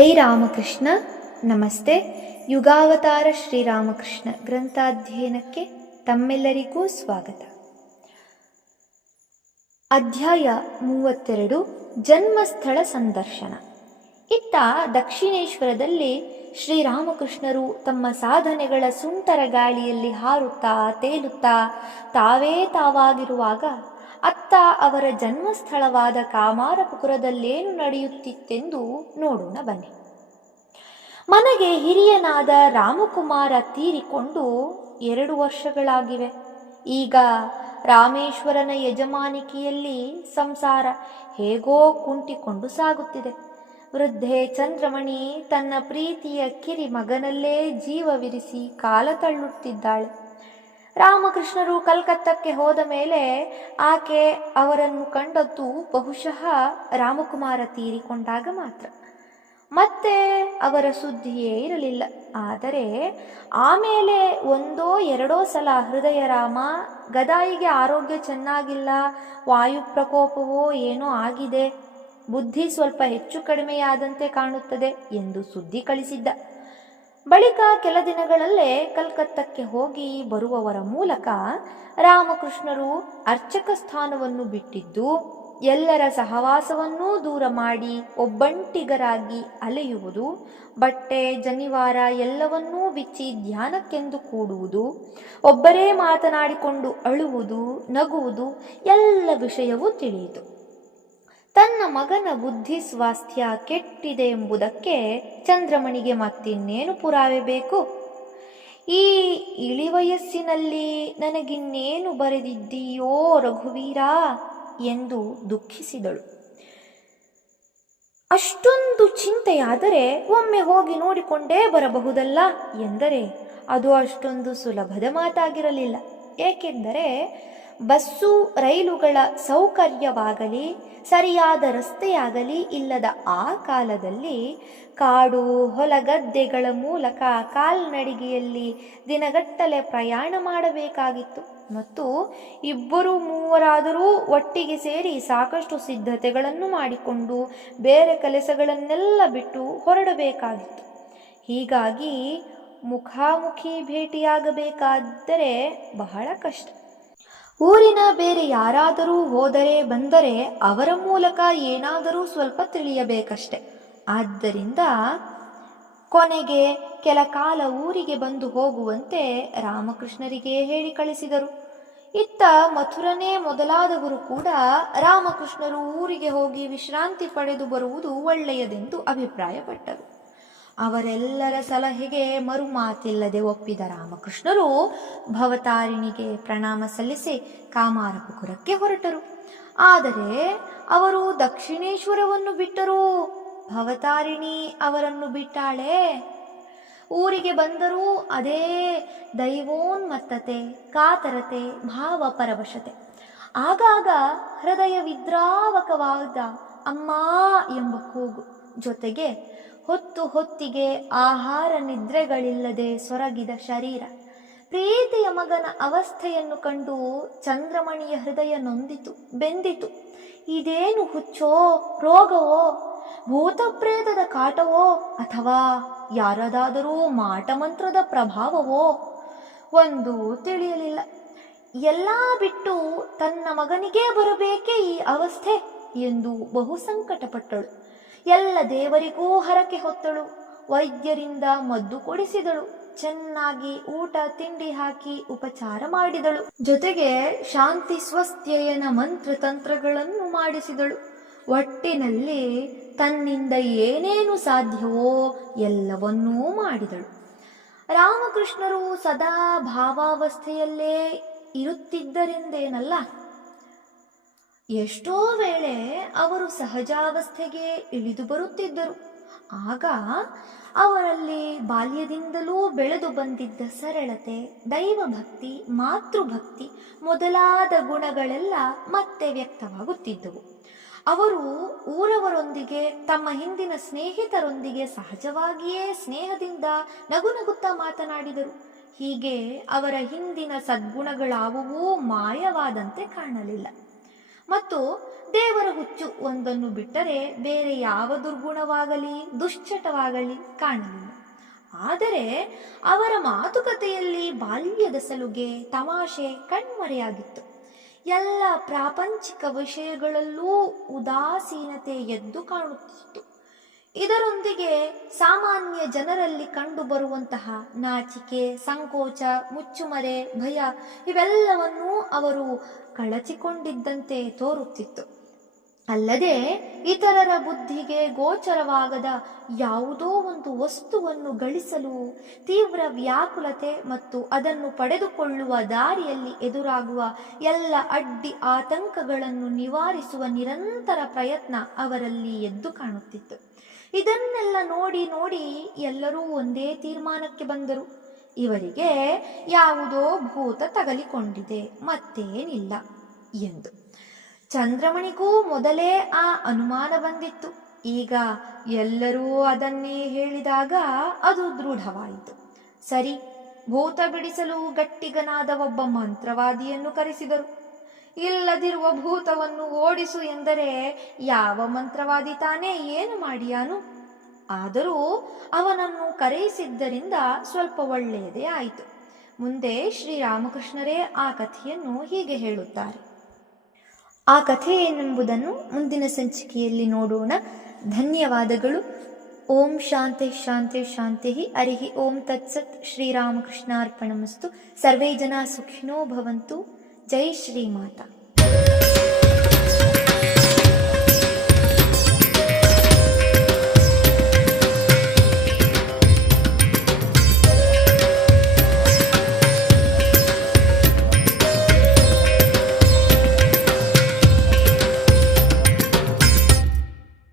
ಜೈ ರಾಮಕೃಷ್ಣ. ನಮಸ್ತೆ. ಯುಗಾವತಾರ ಶ್ರೀರಾಮಕೃಷ್ಣ ಗ್ರಂಥಾಧ್ಯಯನಕ್ಕೆ ತಮ್ಮೆಲ್ಲರಿಗೂ ಸ್ವಾಗತ. ಅಧ್ಯಾಯ 32 ಜನ್ಮಸ್ಥಳ ಸಂದರ್ಶನ. ಇತ್ತ ದಕ್ಷಿಣೇಶ್ವರದಲ್ಲಿ ಶ್ರೀರಾಮಕೃಷ್ಣರು ತಮ್ಮ ಸಾಧನೆಗಳ ಸುಂಟರ ಗಾಳಿಯಲ್ಲಿ ಹಾರುತ್ತಾ ತೇಲುತ್ತಾ ತಾವೇ ತಾವಾಗಿರುವಾಗ ಅತ್ತ ಅವರ ಜನ್ಮಸ್ಥಳವಾದ ಕಾಮಾರಪುರದಲ್ಲೇನು ನಡೆಯುತ್ತಿತ್ತೆಂದು ನೋಡೋಣ ಬನ್ನಿ. ಮನೆಗೆ ಹಿರಿಯನಾದ ರಾಮಕುಮಾರ ತೀರಿಕೊಂಡು 2 ವರ್ಷಗಳಾಗಿವೆ. ಈಗ ರಾಮೇಶ್ವರನ ಯಜಮಾನಿಕೆಯಲ್ಲಿ ಸಂಸಾರ ಹೇಗೋ ಕುಂಟಿಕೊಂಡು ಸಾಗುತ್ತಿದೆ. ವೃದ್ಧೆ ಚಂದ್ರಮಣಿ ತನ್ನ ಪ್ರೀತಿಯ ಕಿರಿ ಮಗನಲ್ಲೇ ಜೀವವಿರಿಸಿ ಕಾಲ ತಳ್ಳುತ್ತಿದ್ದಾಳೆ. ರಾಮಕೃಷ್ಣರು ಕಲ್ಕತ್ತಕ್ಕೆ ಹೋದ ಮೇಲೆ ಆಕೆ ಅವರನ್ನು ಕಂಡದ್ದು ಬಹುಶಃ ರಾಮಕುಮಾರ ತೀರಿಕೊಂಡಾಗ ಮಾತ್ರ. ಮತ್ತೆ ಅವರ ಸುದ್ದಿಯೇ ಇರಲಿಲ್ಲ. ಆದರೆ ಆಮೇಲೆ 1-2 ಸಲ ಹೃದಯರಾಮ, ಗದಾಯಿಗೆ ಆರೋಗ್ಯ ಚೆನ್ನಾಗಿಲ್ಲ, ವಾಯು ಪ್ರಕೋಪವೋ ಏನೋ ಆಗಿದೆ, ಬುದ್ಧಿ ಸ್ವಲ್ಪ ಹೆಚ್ಚು ಕಡಿಮೆಯಾದಂತೆ ಕಾಣುತ್ತದೆ ಎಂದು ಸುದ್ದಿ ಕಳಿಸಿದ್ದ. ಬಳಿಕ ಕೆಲ ದಿನಗಳಲ್ಲೇ ಕಲ್ಕತ್ತಕ್ಕೆ ಹೋಗಿ ಬರುವವರ ಮೂಲಕ ರಾಮಕೃಷ್ಣರು ಅರ್ಚಕ ಸ್ಥಾನವನ್ನು ಬಿಟ್ಟಿದ್ದು, ಎಲ್ಲರ ಸಹವಾಸವನ್ನೂ ದೂರ ಮಾಡಿ ಒಬ್ಬಂಟಿಗರಾಗಿ ಅಲೆಯುವುದು, ಬಟ್ಟೆ ಜನಿವಾರ ಎಲ್ಲವನ್ನೂ ಬಿಚ್ಚಿ ಧ್ಯಾನಕ್ಕೆಂದು ಕೂಡುವುದು, ಒಬ್ಬರೇ ಮಾತನಾಡಿಕೊಂಡು ಅಳುವುದು, ನಗುವುದು, ಎಲ್ಲ ವಿಷಯವೂ ತಿಳಿಯಿತು. ತನ್ನ ಮಗನ ಬುದ್ಧಿ ಸ್ವಾಸ್ಥ್ಯ ಕೆಟ್ಟಿದೆ ಎಂಬುದಕ್ಕೆ ಚಂದ್ರಮಣಿಗೆ ಮತ್ತಿನ್ನೇನು ಪುರಾವೆ ಬೇಕು? ಈ ಇಳಿವಯಸ್ಸಿನಲ್ಲಿ ನನಗಿನ್ನೇನು ಬರೆದಿದ್ದೀಯೋ ರಘುವೀರ ಎಂದು ದುಃಖಿಸಿದಳು. ಅಷ್ಟೊಂದು ಚಿಂತೆಯಾದರೆ ಒಮ್ಮೆ ಹೋಗಿ ನೋಡಿಕೊಂಡೇ ಬರಬಹುದಲ್ಲ ಎಂದರೆ ಅದು ಅಷ್ಟೊಂದು ಸುಲಭದ ಮಾತಾಗಿರಲಿಲ್ಲ. ಏಕೆಂದರೆ ಬಸ್ಸು ರೈಲುಗಳ ಸೌಕರ್ಯವಾಗಲಿ ಸರಿಯಾದ ರಸ್ತೆಯಾಗಲಿ ಇಲ್ಲದ ಆ ಕಾಲದಲ್ಲಿ ಕಾಡು ಹೊಲಗದ್ದೆಗಳ ಮೂಲಕ ಕಾಲ್ನಡಿಗೆಯಲ್ಲಿ ದಿನಗಟ್ಟಲೆ ಪ್ರಯಾಣ ಮಾಡಬೇಕಾಗಿತ್ತು. ಮತ್ತು 2-3 ಒಟ್ಟಿಗೆ ಸೇರಿ ಸಾಕಷ್ಟು ಸಿದ್ಧತೆಗಳನ್ನು ಮಾಡಿಕೊಂಡು ಬೇರೆ ಕೆಲಸಗಳನ್ನೆಲ್ಲ ಬಿಟ್ಟು ಹೊರಡಬೇಕಾಗಿತ್ತು. ಹೀಗಾಗಿ ಮುಖಾಮುಖಿ ಭೇಟಿಯಾಗಬೇಕಾದರೆ ಬಹಳ ಕಷ್ಟ. ಊರಿನ ಬೇರೆ ಯಾರಾದರೂ ಹೋದರೆ ಬಂದರೆ ಅವರ ಮೂಲಕ ಏನಾದರೂ ಸ್ವಲ್ಪ ತಿಳಿಯಬೇಕಷ್ಟೆ. ಆದ್ದರಿಂದ ಕೊನೆಗೆ ಕೆಲ ಕಾಲ ಊರಿಗೆ ಬಂದು ಹೋಗುವಂತೆ ರಾಮಕೃಷ್ಣರಿಗೆ ಹೇಳಿ ಕಳಿಸಿದರು. ಇತ್ತ ಮಥುರನೇ ಮೊದಲಾದವರು ಕೂಡ ರಾಮಕೃಷ್ಣರು ಊರಿಗೆ ಹೋಗಿ ವಿಶ್ರಾಂತಿ ಪಡೆದು ಬರುವುದು ಒಳ್ಳೆಯದೆಂದು ಅಭಿಪ್ರಾಯಪಟ್ಟರು. ಅವರೆಲ್ಲರ ಸಲಹೆಗೆ ಮರುಮಾತಿಲ್ಲದೆ ಒಪ್ಪಿದ ರಾಮಕೃಷ್ಣರು ಭವತಾರಿಣಿಗೆ ಪ್ರಣಾಮ ಸಲ್ಲಿಸಿ ಕಾಮಾರಪುರಕ್ಕೆ ಹೊರಟರು. ಆದರೆ ಅವರು ದಕ್ಷಿಣೇಶ್ವರವನ್ನು ಬಿಟ್ಟರು. ಭವತಾರಿಣಿ ಅವರನ್ನು ಬಿಟ್ಟಾಳೆ. ಊರಿಗೆ ಬಂದರೂ ಅದೇ ದೈವೋನ್ಮತ್ತತೆ, ಕಾತರತೆ, ಭಾವಪರವಶತೆ. ಆಗಾಗ ಹೃದಯ ವಿದ್ರಾವಕವಾದ ಅಮ್ಮ ಎಂಬ ಕೂಗು, ಜೊತೆಗೆ ಹೊತ್ತಿಗೆ ಆಹಾರ ನಿದ್ರೆಗಳಿಲ್ಲದೆ ಸೊರಗಿದ ಶರೀರ. ಪ್ರೀತಿಯ ಮಗನ ಅವಸ್ಥೆಯನ್ನು ಕಂಡು ಚಂದ್ರಮಣಿಯ ಹೃದಯ ನೊಂದಿತು, ಬೆಂದಿತು. ಇದೇನು ಹುಚ್ಚೋ, ರೋಗವೋ, ಭೂತಪ್ರೇತದ ಕಾಟವೋ, ಅಥವಾ ಯಾರದಾದರೂ ಮಾಟಮಂತ್ರದ ಪ್ರಭಾವವೋ? ಒಂದೂ ತಿಳಿಯಲಿಲ್ಲ. ಎಲ್ಲ ಬಿಟ್ಟು ತನ್ನ ಮಗನಿಗೇ ಬರಬೇಕೇ ಈ ಅವಸ್ಥೆ ಎಂದು ಬಹು ಸಂಕಟಪಟ್ಟಳು. ಎಲ್ಲ ದೇವರಿಗೂ ಹರಕೆ ಹೊತ್ತಳು. ವೈದ್ಯರಿಂದ ಮದ್ದು ಕೊಡಿಸಿದಳು. ಚೆನ್ನಾಗಿ ಊಟ ತಿಂಡಿ ಹಾಕಿ ಉಪಚಾರ ಮಾಡಿದಳು. ಜೊತೆಗೆ ಶಾಂತಿ ಸ್ವಸ್ಥ್ಯಯನ ಮಂತ್ರತಂತ್ರಗಳನ್ನು ಮಾಡಿಸಿದಳು. ಒಟ್ಟಿನಲ್ಲಿ ತನ್ನಿಂದ ಏನೇನು ಸಾಧ್ಯವೋ ಎಲ್ಲವನ್ನೂ ಮಾಡಿದಳು. ರಾಮಕೃಷ್ಣರು ಸದಾ ಭಾವಾವಸ್ಥೆಯಲ್ಲೇ ಇರುತ್ತಿದ್ದರೆಂದೇನಲ್ಲ. ಎಷ್ಟೋ ವೇಳೆ ಅವರು ಸಹಜಾವಸ್ಥೆಗೆ ಇಳಿದು ಬರುತ್ತಿದ್ದರು. ಆಗ ಅವರಲ್ಲಿ ಬಾಲ್ಯದಿಂದಲೂ ಬೆಳೆದು ಬಂದಿದ್ದ ಸರಳತೆ, ದೈವಭಕ್ತಿ, ಮಾತೃಭಕ್ತಿ ಮೊದಲಾದ ಗುಣಗಳೆಲ್ಲ ಮತ್ತೆ ವ್ಯಕ್ತವಾಗುತ್ತಿದ್ದವು. ಅವರು ಊರವರೊಂದಿಗೆ, ತಮ್ಮ ಹಿಂದಿನ ಸ್ನೇಹಿತರೊಂದಿಗೆ ಸಹಜವಾಗಿಯೇ ಸ್ನೇಹದಿಂದ ನಗುನಗುತ್ತಾ ಮಾತನಾಡಿದರು. ಹೀಗೆ ಅವರ ಹಿಂದಿನ ಸದ್ಗುಣಗಳಾವುವೂ ಮಾಯವಾದಂತೆ ಕಾಣಲಿಲ್ಲ. ಮತ್ತು ದೇವರ ಹುಚ್ಚು ಒಂದನ್ನು ಬಿಟ್ಟರೆ ಬೇರೆ ಯಾವ ದುರ್ಗುಣವಾಗಲಿ ದುಶ್ಚಟವಾಗಲಿ ಕಾಣಲಿಲ್ಲ. ಆದರೆ ಅವರ ಮಾತುಕತೆಯಲ್ಲಿ ಬಾಲ್ಯದ ಸಲುಗೆ ತಮಾಷೆ ಕಣ್ಮರೆಯಾಗಿತ್ತು. ಎಲ್ಲ ಪ್ರಾಪಂಚಿಕ ವಿಷಯಗಳಲ್ಲೂ ಉದಾಸೀನತೆ ಎದ್ದು ಕಾಣುತ್ತಿತ್ತು. ಇದರೊಂದಿಗೆ ಸಾಮಾನ್ಯ ಜನರಲ್ಲಿ ಕಂಡುಬರುವಂತಹ ನಾಚಿಕೆ, ಸಂಕೋಚ, ಮುಚ್ಚುಮರೆ, ಭಯ ಇವೆಲ್ಲವನ್ನೂ ಅವರು ಕಳಚಿಕೊಂಡಿದ್ದಂತೆ ತೋರುತ್ತಿತ್ತು. ಅಲ್ಲದೆ ಇತರರ ಬುದ್ಧಿಗೆ ಗೋಚರವಾಗದ ಯಾವುದೋ ಒಂದು ವಸ್ತುವನ್ನು ಗಳಿಸಲು ತೀವ್ರ ವ್ಯಾಕುಲತೆ ಮತ್ತು ಅದನ್ನು ಪಡೆದುಕೊಳ್ಳುವ ದಾರಿಯಲ್ಲಿ ಎದುರಾಗುವ ಎಲ್ಲ ಅಡ್ಡಿ ಆತಂಕಗಳನ್ನು ನಿವಾರಿಸುವ ನಿರಂತರ ಪ್ರಯತ್ನ ಅವರಲ್ಲಿ ಎದ್ದು ಕಾಣುತ್ತಿತ್ತು. ಇದನ್ನೆಲ್ಲ ನೋಡಿ ನೋಡಿ ಎಲ್ಲರೂ ಒಂದೇ ತೀರ್ಮಾನಕ್ಕೆ ಬಂದರು. ಇವರಿಗೆ ಯಾವುದೋ ಭೂತ ತಗಲಿಕೊಂಡಿದೆ, ಮತ್ತೇನಿಲ್ಲ ಎಂದು. ಚಂದ್ರಮಣಿಗೂ ಮೊದಲೇ ಆ ಅನುಮಾನ ಬಂದಿತ್ತು. ಈಗ ಎಲ್ಲರೂ ಅದನ್ನೇ ಹೇಳಿದಾಗ ಅದು ದೃಢವಾಯಿತು. ಸರಿ, ಭೂತ ಬಿಡಿಸಲು ಗಟ್ಟಿಗನಾದ ಒಬ್ಬ ಮಂತ್ರವಾದಿಯನ್ನು ಕರೆಸಿದರು. ಇಲ್ಲದಿರುವ ಭೂತವನ್ನು ಓಡಿಸು ಎಂದರೆ ಯಾವ ಮಂತ್ರವಾದಿ ತಾನೇ ಏನು ಮಾಡಿಯಾನು? ಆದರೂ ಅವನನ್ನು ಕರೆಯಿಸಿದ್ದರಿಂದ ಸ್ವಲ್ಪ ಒಳ್ಳೆಯದೇ ಆಯಿತು. ಮುಂದೆ ಶ್ರೀರಾಮಕೃಷ್ಣರೇ ಆ ಕಥೆಯನ್ನು ಹೀಗೆ ಹೇಳುತ್ತಾರೆ. ಆ ಕಥೆ ಏನೆಂಬುದನ್ನು ಮುಂದಿನ ಸಂಚಿಕೆಯಲ್ಲಿ ನೋಡೋಣ. ಧನ್ಯವಾದಗಳು. ಓಂ ಶಾಂತಿ ಶಾಂತಿ ಶಾಂತಿ. ಹರಿ ಓಂ ತತ್ಸತ್. ಶ್ರೀರಾಮಕೃಷ್ಣಾರ್ಪಣಮಸ್ತು. ಸರ್ವೇ ಜನ ಸುಖಿನೋ ಭವಂತು. ಜೈ ಶ್ರೀಮಾತಾ.